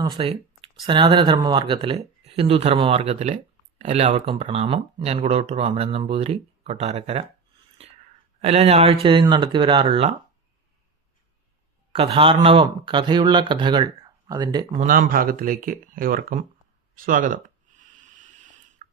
നമസ്തേ. സനാതനധർമ്മമാർഗത്തിലെ ഹിന്ദു ധർമ്മമാർഗത്തിലെ എല്ലാവർക്കും പ്രണാമം. ഞാൻ കുടവട്ടൂർ വാമനൻ നമ്പൂതിരി കൊട്ടാരക്കര. എല്ലാ ഞായറാഴ്ചയും നടത്തി വരാറുള്ള കഥാർണവം കഥയുള്ള കഥകൾ അതിന്റെ മൂന്നാം ഭാഗത്തിലേക്ക് ഏവർക്കും സ്വാഗതം.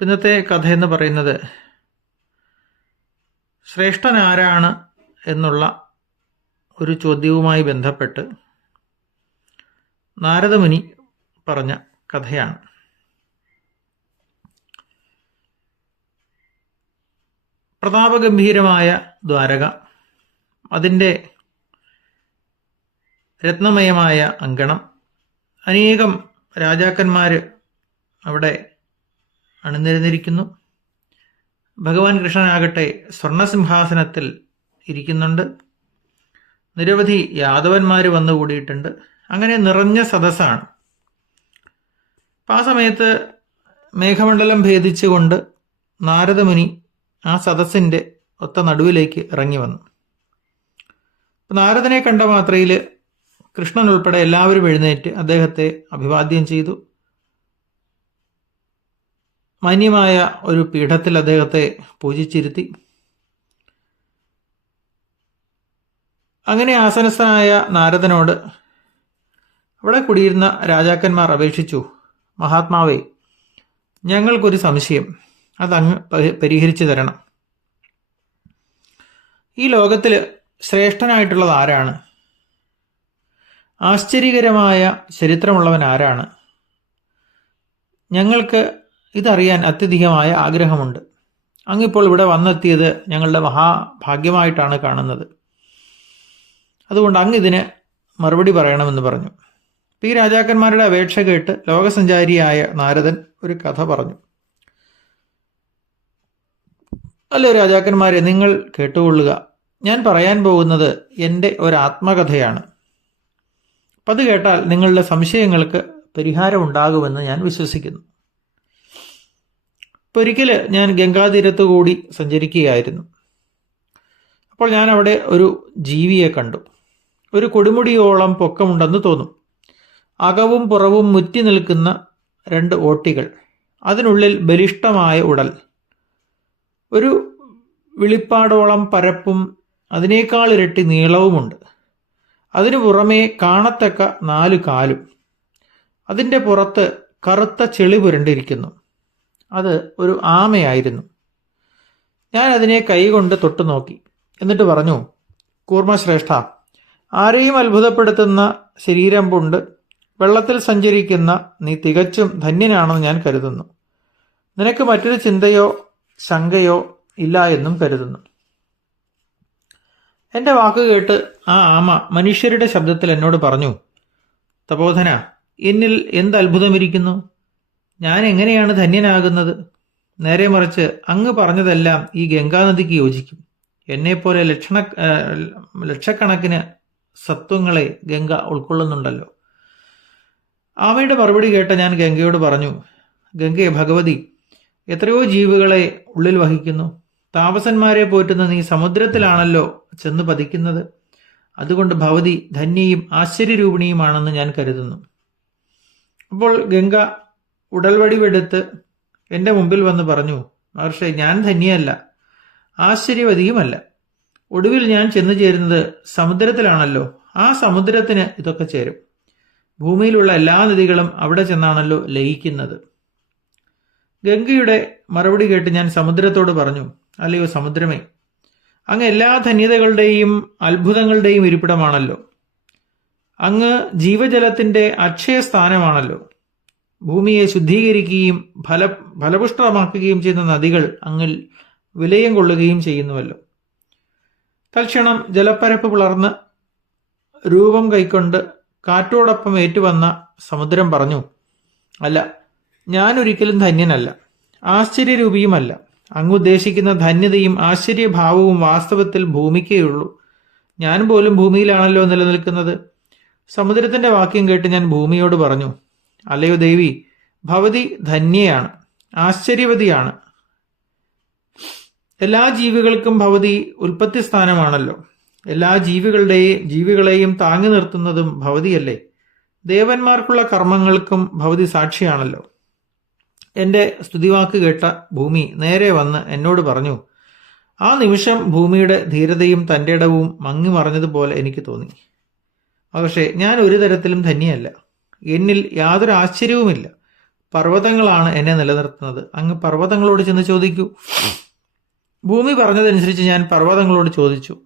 ഇന്നത്തെ കഥ എന്ന് പറയുന്നത് ശ്രേഷ്ഠൻ ആരാണ് എന്നുള്ള ഒരു ചോദ്യവുമായി ബന്ധപ്പെട്ട് നാരദമുനി പറഞ്ഞ കഥയാണ്. പ്രതാപഗംഭീരമായ ദ്വാരക അതിന്റെ രത്നമയമായ അങ്കണം അനേകം രാജാക്കന്മാർ അവിടെ അണിനിരന്നിരിക്കുന്നു. ഭഗവാൻ കൃഷ്ണനാകട്ടെ സ്വർണസിംഹാസനത്തിൽ ഇരിക്കുന്നുണ്ട്. നിരവധി യാദവന്മാർ വന്നുകൂടിയിട്ടുണ്ട്. അങ്ങനെ നിറഞ്ഞ സദസ്സാണ് അപ്പം ആ സമയത്ത് മേഘമണ്ഡലം ഭേദിച്ചുകൊണ്ട് നാരദമുനി ആ സദസ്സിന്റെ ഒത്ത നടുവിലേക്ക് ഇറങ്ങി വന്നു. നാരദനെ കണ്ട മാത്രയിൽ കൃഷ്ണൻ ഉൾപ്പെടെ എല്ലാവരും എഴുന്നേറ്റ് അദ്ദേഹത്തെ അഭിവാദ്യം ചെയ്തു. മാന്യമായ ഒരു പീഠത്തിൽ അദ്ദേഹത്തെ പൂജിച്ചിരുത്തി. അങ്ങനെ ആസനസ്ഥനായ നാരദനോട് അവിടെ കുടിയിരുന്ന രാജാക്കന്മാർ അപേക്ഷിച്ചു. മഹാത്മാവേ ഞങ്ങൾക്കൊരു സംശയം. അതങ്ങ് പരിഹരിച്ചു തരണം. ഈ ലോകത്തിൽ ശ്രേഷ്ഠനായിട്ടുള്ളത് ആരാണ്? ആശ്ചര്യകരമായ ചരിത്രമുള്ളവൻ ആരാണ്? ഞങ്ങൾക്ക് ഇതറിയാൻ അത്യധികമായ ആഗ്രഹമുണ്ട്. അങ്ങിപ്പോൾ ഇവിടെ വന്നെത്തിയത് ഞങ്ങളുടെ മഹാഭാഗ്യമായിട്ടാണ് കാണുന്നത്. അതുകൊണ്ട് അങ്ങ് ഇതിന് മറുപടി പറയണമെന്ന് പറഞ്ഞു. ഈ രാജാക്കന്മാരുടെ അപേക്ഷ കേട്ട് ലോകസഞ്ചാരിയായ നാരദൻ ഒരു കഥ പറഞ്ഞു. അല്ലോ രാജാക്കന്മാരെ നിങ്ങൾ കേട്ടുകൊള്ളുക. ഞാൻ പറയാൻ പോകുന്നത് എന്റെ ഒരു ആത്മകഥയാണ് അപ്പം അത് കേട്ടാൽ നിങ്ങളുടെ സംശയങ്ങൾക്ക് പരിഹാരം ഉണ്ടാകുമെന്ന് ഞാൻ വിശ്വസിക്കുന്നു. ഇപ്പം ഒരിക്കൽ ഞാൻ ഗംഗാതീരത്ത് കൂടി സഞ്ചരിക്കുകയായിരുന്നു. അപ്പോൾ ഞാൻ അവിടെ ഒരു ജീവിയെ കണ്ടു. ഒരു കൊടുമുടിയോളം പൊക്കമുണ്ടെന്ന് തോന്നും. അകവും പുറവും മുറ്റി നിൽക്കുന്ന രണ്ട് ഓട്ടികൾ. അതിനുള്ളിൽ ബലിഷ്ടമായ ഉടൽ. ഒരു വിളിപ്പാടോളം പരപ്പും അതിനേക്കാൾ ഇരട്ടി നീളവുമുണ്ട്. അതിനു പുറമേ കാണത്തക്ക നാലു കാലും. അതിന്റെ പുറത്ത് കറുത്ത ചെളി പുരണ്ടിരിക്കുന്നു. അത് ഒരു ആമയായിരുന്നു. ഞാൻ അതിനെ കൈകൊണ്ട് തൊട്ടു നോക്കി. എന്നിട്ട് പറഞ്ഞു കൂർമ്മശ്രേഷ്ഠ ആരെയും അത്ഭുതപ്പെടുത്തുന്ന ശരീരം കൊണ്ട് വെള്ളത്തിൽ സഞ്ചരിക്കുന്ന നീ തികച്ചും ധന്യനാണെന്ന് ഞാൻ കരുതുന്നു. നിനക്ക് മറ്റൊരു ചിന്തയോ ശങ്കയോ ഇല്ല എന്നും കരുതുന്നു. എന്റെ വാക്ക് കേട്ട് ആ ആമ മനുഷ്യരുടെ ശബ്ദത്തിൽ എന്നോട് പറഞ്ഞു തപോധന എന്നിൽ എന്ത് അത്ഭുതമിരിക്കുന്നു? ഞാൻ എങ്ങനെയാണ് ധന്യനാകുന്നത്? നേരെ മറിച്ച് അങ്ങ് പറഞ്ഞതെല്ലാം ഈ ഗംഗാനദിക്ക് യോജിക്കും. എന്നെപ്പോലെ ലക്ഷണ ലക്ഷക്കണക്കിന് സത്വങ്ങളെ ഗംഗ ഉൾക്കൊള്ളുന്നുണ്ടല്ലോ. ആമയുടെ മറുപടി കേട്ട ഞാൻ ഗംഗയോട് പറഞ്ഞു ഗംഗയെ ഭഗവതി എത്രയോ ജീവികളെ ഉള്ളിൽ വഹിക്കുന്നു. താപസന്മാരെ പോറ്റുന്ന നീ സമുദ്രത്തിലാണല്ലോ ചെന്ന് പതിക്കുന്നത്. അതുകൊണ്ട് ഭവതി ധന്യയും ആശ്ചര്യരൂപിണിയുമാണെന്ന് ഞാൻ കരുതുന്നു. അപ്പോൾ ഗംഗ ഉടൽവടിവെടുത്ത് എന്റെ മുമ്പിൽ വന്ന് പറഞ്ഞു മഹർഷി ഞാൻ ധന്യയല്ല ആശ്ചര്യവതിയുമല്ല. ഒടുവിൽ ഞാൻ ചെന്നു ചേരുന്നത് സമുദ്രത്തിലാണല്ലോ. ആ സമുദ്രത്തിന് ഇതൊക്കെ ചേരും. ഭൂമിയിലുള്ള എല്ലാ നദികളും അവിടെ ചെന്നാണല്ലോ ലയിക്കുന്നത്. ഗംഗയുടെ മറുപടി കേട്ട് ഞാൻ സമുദ്രത്തോട് പറഞ്ഞു അല്ലയോ സമുദ്രമേ അങ്ങ് എല്ലാ ധന്യതകളുടെയും അത്ഭുതങ്ങളുടെയും ഇരിപ്പിടമാണല്ലോ. അങ്ങ് ജീവജലത്തിന്റെ അക്ഷയസ്ഥാനമാണല്ലോ. ഭൂമിയെ ശുദ്ധീകരിക്കുകയും ഫല ഫലപുഷ്ടമാക്കുകയും ചെയ്യുന്ന നദികൾ അങ്ങിൽ വിലയം കൊള്ളുകയും ചെയ്യുന്നുവല്ലോ. തൽക്ഷണം ജലപ്പരപ്പ് പിളർന്ന് രൂപം കൈക്കൊണ്ട് കാറ്റോടൊപ്പം ഏറ്റുവന്ന സമുദ്രം പറഞ്ഞു അല്ല ഞാനൊരിക്കലും ധന്യനല്ല. ആശ്ചര്യരൂപിയുമല്ല. അങ്ങ് ഉദ്ദേശിക്കുന്ന ധന്യതയും ആശ്ചര്യഭാവവും വാസ്തവത്തിൽ ഭൂമിക്കേയുള്ളൂ. ഞാൻ പോലും ഭൂമിയിലാണല്ലോ നിലനിൽക്കുന്നത്. സമുദ്രത്തിന്റെ വാക്യം കേട്ട് ഞാൻ ഭൂമിയോട് പറഞ്ഞു അല്ലയോ ദേവി ഭവതി ധന്യയാണ് ആശ്ചര്യവതിയാണ്. എല്ലാ ജീവികൾക്കും ഭവതി ഉൽപ്പത്തി സ്ഥാനമാണല്ലോ എല്ലാ ജീവികളുടെയും ജീവികളെയും താങ്ങി നിർത്തുന്നതും ഭവതിയല്ലേ? ദേവന്മാർക്കുള്ള കർമ്മങ്ങൾക്കും ഭവതി സാക്ഷിയാണല്ലോ. എന്റെ സ്തുതിവാക്ക് കേട്ട ഭൂമി നേരെ വന്ന് എന്നോട് പറഞ്ഞു ആ നിമിഷം ഭൂമിയുടെ ധീരതയും തന്റെ ഇടവും മങ്ങി മറഞ്ഞതുപോലെ എനിക്ക് തോന്നി. പക്ഷേ ഞാൻ ഒരു തരത്തിലും ധന്യല്ല എന്നിൽ യാതൊരു ആശ്ചര്യവുമില്ല. പർവതങ്ങളാണ് എന്നെ നിലനിർത്തുന്നത്. അങ്ങ് പർവതങ്ങളോട് ചെന്ന് ചോദിക്കൂ. ഭൂമി പറഞ്ഞതനുസരിച്ച് ഞാൻ പർവതങ്ങളോട് ചോദിച്ചു.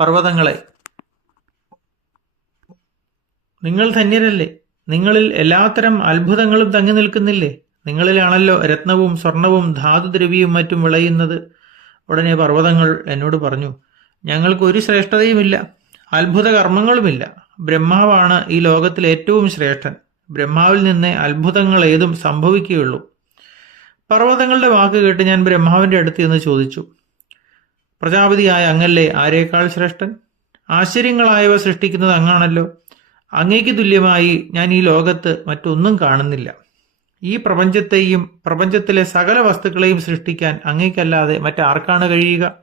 പർവതങ്ങളെ. നിങ്ങൾ ധന്യരല്ലേ? നിങ്ങളിൽ എല്ലാത്തരം അത്ഭുതങ്ങളും തങ്ങി നിൽക്കുന്നില്ലേ? നിങ്ങളിലാണല്ലോ രത്നവും സ്വർണവും ധാതുദ്രവ്യവും മറ്റും വിളയുന്നത്. ഉടനെ പർവതങ്ങൾ എന്നോട് പറഞ്ഞു ഞങ്ങൾക്ക് ഒരു ശ്രേഷ്ഠതയുമില്ല അത്ഭുത കർമ്മങ്ങളുമില്ല ബ്രഹ്മാവാണ് ഈ ലോകത്തിലെ ഏറ്റവും ശ്രേഷ്ഠൻ. ബ്രഹ്മാവിൽ നിന്ന് അത്ഭുതങ്ങൾ ഏതും സംഭവിക്കുകയുള്ളൂ. പർവതങ്ങളുടെ വാക്ക് കേട്ട് ഞാൻ ബ്രഹ്മാവിന്റെ അടുത്ത് എന്ന് ചോദിച്ചു പ്രജാപതിയായ അങ്ങല്ലേ ആരേക്കാൾ ശ്രേഷ്ഠൻ? ആശ്ചര്യങ്ങളായവ സൃഷ്ടിക്കുന്നത് അങ്ങാണല്ലോ. അങ്ങേക്ക് തുല്യമായി ഞാൻ ഈ ലോകത്ത് മറ്റൊന്നും കാണുന്നില്ല. ഈ പ്രപഞ്ചത്തെയും പ്രപഞ്ചത്തിലെ സകല വസ്തുക്കളെയും സൃഷ്ടിക്കാൻ അങ്ങേക്കല്ലാതെ മറ്റാർക്കാണ് കഴിയുക?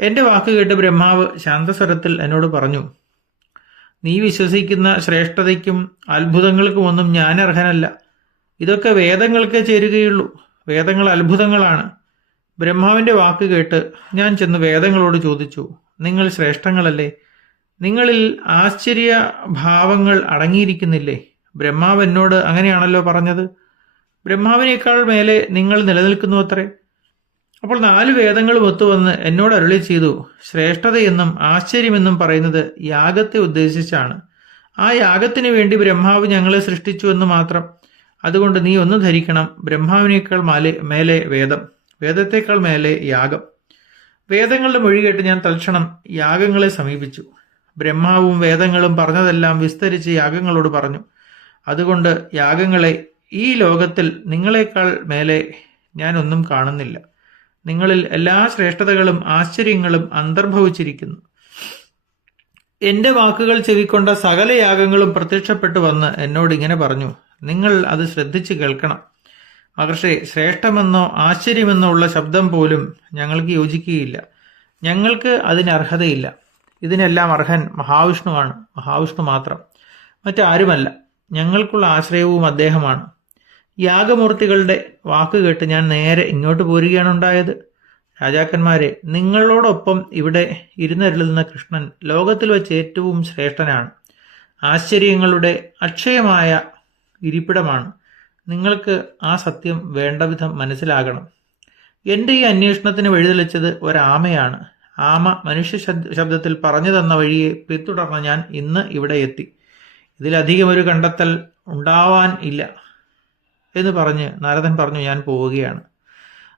എന്റെ വാക്ക് കേട്ട് ബ്രഹ്മാവ് ശാന്തസ്വരത്തിൽ എന്നോട് പറഞ്ഞു നീ വിശ്വസിക്കുന്ന ശ്രേഷ്ഠതയ്ക്കും അത്ഭുതങ്ങൾക്കും ഒന്നും ഞാൻ അർഹനല്ല ഇതൊക്കെ വേദങ്ങൾക്കേ ചേരുകയുള്ളൂ. വേദങ്ങൾ അത്ഭുതങ്ങളാണ്. ബ്രഹ്മാവിന്റെ വാക്ക് കേട്ട് ഞാൻ ചെന്ന് വേദങ്ങളോട് ചോദിച്ചു നിങ്ങൾ ശ്രേഷ്ഠങ്ങളല്ലേ? നിങ്ങളിൽ ആശ്ചര്യ ഭാവങ്ങൾ അടങ്ങിയിരിക്കുന്നില്ലേ? ബ്രഹ്മാവ് എന്നോട് അങ്ങനെയാണല്ലോ പറഞ്ഞത്? ബ്രഹ്മാവിനേക്കാൾ മേലെ നിങ്ങൾ നിലനിൽക്കുന്നു അത്രേ. അപ്പോൾ നാല് വേദങ്ങളും ഒത്തുവന്ന് എന്നോട് അരുളി ചെയ്തു ശ്രേഷ്ഠതയെന്നും ആശ്ചര്യമെന്നും പറയുന്നത് യാഗത്തെ ഉദ്ദേശിച്ചാണ്. ആ യാഗത്തിന് വേണ്ടി ബ്രഹ്മാവ് ഞങ്ങളെ സൃഷ്ടിച്ചു എന്ന് മാത്രം. അതുകൊണ്ട് നീ ഒന്ന് ധരിക്കണം ബ്രഹ്മാവിനേക്കാൾ മാലെ മേലെ വേദം. വേദത്തേക്കാൾ മേലെ യാഗം. വേദങ്ങളുടെ മൊഴി കേട്ട് ഞാൻ തൽക്ഷണം യാഗങ്ങളെ സമീപിച്ചു. ബ്രഹ്മാവും വേദങ്ങളും പറഞ്ഞതെല്ലാം വിസ്തരിച്ച് യാഗങ്ങളോട് പറഞ്ഞു. അതുകൊണ്ട് യാഗങ്ങളെ ഈ ലോകത്തിൽ നിങ്ങളെക്കാൾ മേലെ ഞാൻ ഒന്നും കാണുന്നില്ല. നിങ്ങളിൽ എല്ലാ ശ്രേഷ്ഠതകളും ആശ്ചര്യങ്ങളും അന്തർഭവിച്ചിരിക്കുന്നു. എന്റെ വാക്കുകൾ ചെവിക്കൊണ്ട സകല യാഗങ്ങളും പ്രത്യക്ഷപ്പെട്ടു വന്ന് എന്നോട് ഇങ്ങനെ പറഞ്ഞു. നിങ്ങൾ അത് ശ്രദ്ധിച്ചു കേൾക്കണം. മഹർഷി ശ്രേഷ്ഠമെന്നോ ആശ്ചര്യമെന്നോ ഉള്ള ശബ്ദം പോലും ഞങ്ങൾക്ക് യോജിക്കുകയില്ല. ഞങ്ങൾക്ക് അതിന് അർഹതയില്ല ഇതിനെല്ലാം അർഹൻ മഹാവിഷ്ണുവാണ്. മഹാവിഷ്ണു മാത്രം. മറ്റാരുമല്ല. ഞങ്ങൾക്കുള്ള ആശ്രയവും അദ്ദേഹമാണ്. യാഗമൂർത്തികളുടെ വാക്ക് കേട്ട് ഞാൻ നേരെ ഇങ്ങോട്ട് പോരുകയാണ് ഉണ്ടായത്. രാജാക്കന്മാരെ നിങ്ങളോടൊപ്പം ഇവിടെ ഇരുന്നരുളുന്ന കൃഷ്ണൻ ലോകത്തിൽ വെച്ച് ഏറ്റവും ശ്രേഷ്ഠനാണ്. ആശ്ചര്യങ്ങളുടെ അക്ഷയമായ ഇരിപ്പിടമാണ്. നിങ്ങൾക്ക് ആ സത്യം വേണ്ടവിധം മനസ്സിലാകണം. എന്റെ ഈ അന്വേഷണത്തിന് വഴിതെളിച്ചത് ഒരാമയാണ്. ആമ മനുഷ്യ ശബ്ദത്തിൽ പറഞ്ഞു തന്ന വഴിയെ പിന്തുടർന്ന് ഞാൻ ഇന്ന് ഇവിടെ എത്തി. ഇതിലധികം ഒരു കണ്ടെത്തൽ ഉണ്ടാവാൻ ഇല്ല എന്ന് പറഞ്ഞ് നാരദൻ പറഞ്ഞു ഞാൻ പോവുകയാണ്.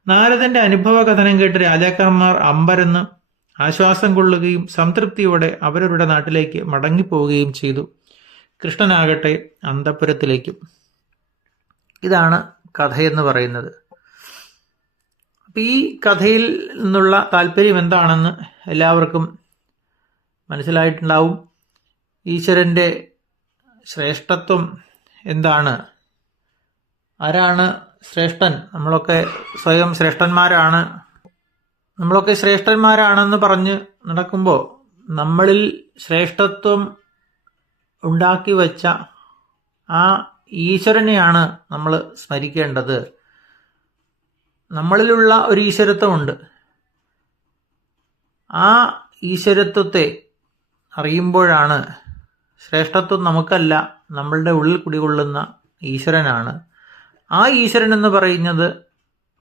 നാരദന്റെ അനുഭവ കഥനം കേട്ട് രാജാക്കന്മാർ അമ്പരന്ന് ആശ്വാസം കൊള്ളുകയും സംതൃപ്തിയോടെ അവരവരുടെ നാട്ടിലേക്ക് മടങ്ങിപ്പോവുകയും ചെയ്തു. കൃഷ്ണനാകട്ടെ അന്തപുരത്തിലേക്കും. ഇതാണ് കഥയെന്ന് പറയുന്നത്. അപ്പം ഈ കഥയിൽ നിന്നുള്ള താല്പര്യം എന്താണെന്ന് എല്ലാവർക്കും മനസ്സിലായിട്ടുണ്ടാവും. ഈശ്വരന്റെ ശ്രേഷ്ഠത്വം എന്താണ്? ആരാണ് ശ്രേഷ്ഠൻ? നമ്മളൊക്കെ സ്വയം ശ്രേഷ്ഠന്മാരാണ്. നമ്മളൊക്കെ ശ്രേഷ്ഠന്മാരാണെന്ന് പറഞ്ഞ് നടക്കുമ്പോൾ നമ്മളിൽ ശ്രേഷ്ഠത്വം ഉണ്ടാക്കി വച്ച ആ ഈശ്വരനെയാണ് നമ്മൾ സ്മരിക്കേണ്ടത്. നമ്മളിലുള്ള ഒരു ഈശ്വരത്വമുണ്ട്. ആ ഈശ്വരത്വത്തെ അറിയുമ്പോഴാണ് ശ്രേഷ്ഠത്വം നമുക്കല്ല നമ്മളുടെ ഉള്ളിൽ കുടികൊള്ളുന്ന ഈശ്വരനാണ്. ആ ഈശ്വരൻ എന്ന് പറയുന്നത്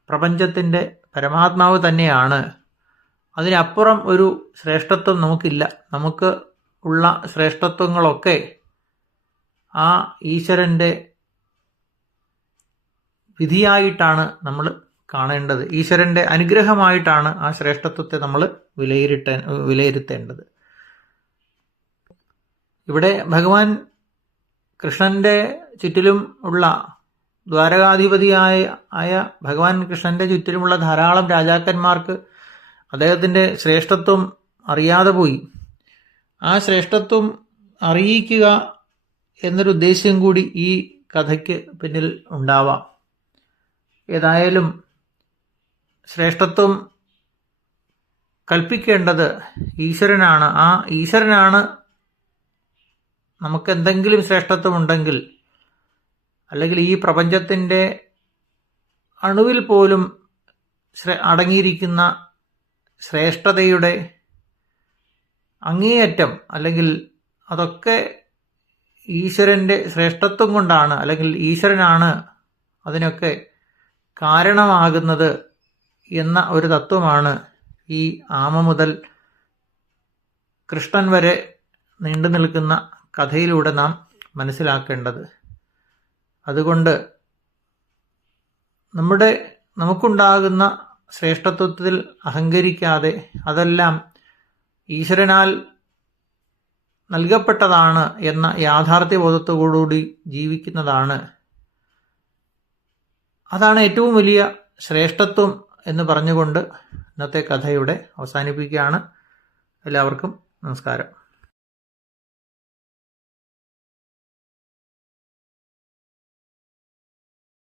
പ്രപഞ്ചത്തിന്റെ പരമാത്മാവ് തന്നെയാണ്. അതിനപ്പുറം ഒരു ശ്രേഷ്ഠത്വം നമുക്കില്ല. നമുക്ക് ഉള്ള ശ്രേഷ്ഠത്വങ്ങളൊക്കെ ആ ഈശ്വരന്റെ വിധിയായിട്ടാണ് നമ്മൾ കാണേണ്ടത്. ഈശ്വരന്റെ അനുഗ്രഹമായിട്ടാണ് ആ ശ്രേഷ്ഠത്വത്തെ നമ്മൾ വിലയിരുത്ത വിലയിരുത്തേണ്ടത്. ഇവിടെ ഭഗവാൻ കൃഷ്ണന്റെ ചുറ്റിലും ഉള്ള ദ്വാരകാധിപതിയായ ആയ ഭഗവാൻ കൃഷ്ണന്റെ ചുറ്റിലുമുള്ള ധാരാളം രാജാക്കന്മാർക്ക് അദ്ദേഹത്തിന്റെ ശ്രേഷ്ഠത്വം അറിയാതെ പോയി. ആ ശ്രേഷ്ഠത്വം അറിയിക്കുക എന്നൊരു ഉദ്ദേശ്യം കൂടി ഈ കഥയ്ക്ക് പിന്നിൽ ഉണ്ടാവാം. ഏതായാലും ശ്രേഷ്ഠത്വം കൽപ്പിക്കേണ്ടത് ഈശ്വരനാണ്. ആ ഈശ്വരനാണ് നമുക്ക് എന്തെങ്കിലും ശ്രേഷ്ഠത്വം ഉണ്ടെങ്കിൽ അല്ലെങ്കിൽ ഈ പ്രപഞ്ചത്തിന്റെ അണുവിൽ പോലും അടങ്ങിയിരിക്കുന്ന ശ്രേഷ്ഠതയുടെ അങ്ങേയറ്റം അല്ലെങ്കിൽ അതൊക്കെ ഈശ്വരന്റെ ശ്രേഷ്ഠത്വം കൊണ്ടാണ് അല്ലെങ്കിൽ ഈശ്വരനാണ് അതിനൊക്കെ കാരണമാകുന്നത് എന്ന ഒരു തത്വമാണ് ഈ ആമ മുതൽ കൃഷ്ണൻ വരെ നീണ്ടു നിൽക്കുന്ന കഥയിലൂടെ നാം മനസ്സിലാക്കേണ്ടത്. അതുകൊണ്ട് നമ്മുടെ നമുക്കുണ്ടാകുന്ന ശ്രേഷ്ഠത്വത്തിൽ അഹങ്കരിക്കാതെ അതെല്ലാം ഈശ്വരനാൽ നൽകപ്പെട്ടതാണ് എന്ന യാഥാർത്ഥ്യബോധത്തോടുകൂടി ജീവിക്കുന്നതാണ്. അതാണ് ഏറ്റവും വലിയ ശ്രേഷ്ഠത്വം എന്ന് പറഞ്ഞുകൊണ്ട് ഇന്നത്തെ കഥയുടെ അവസാനിപ്പിക്കുകയാണ്. എല്ലാവർക്കും നമസ്കാരം.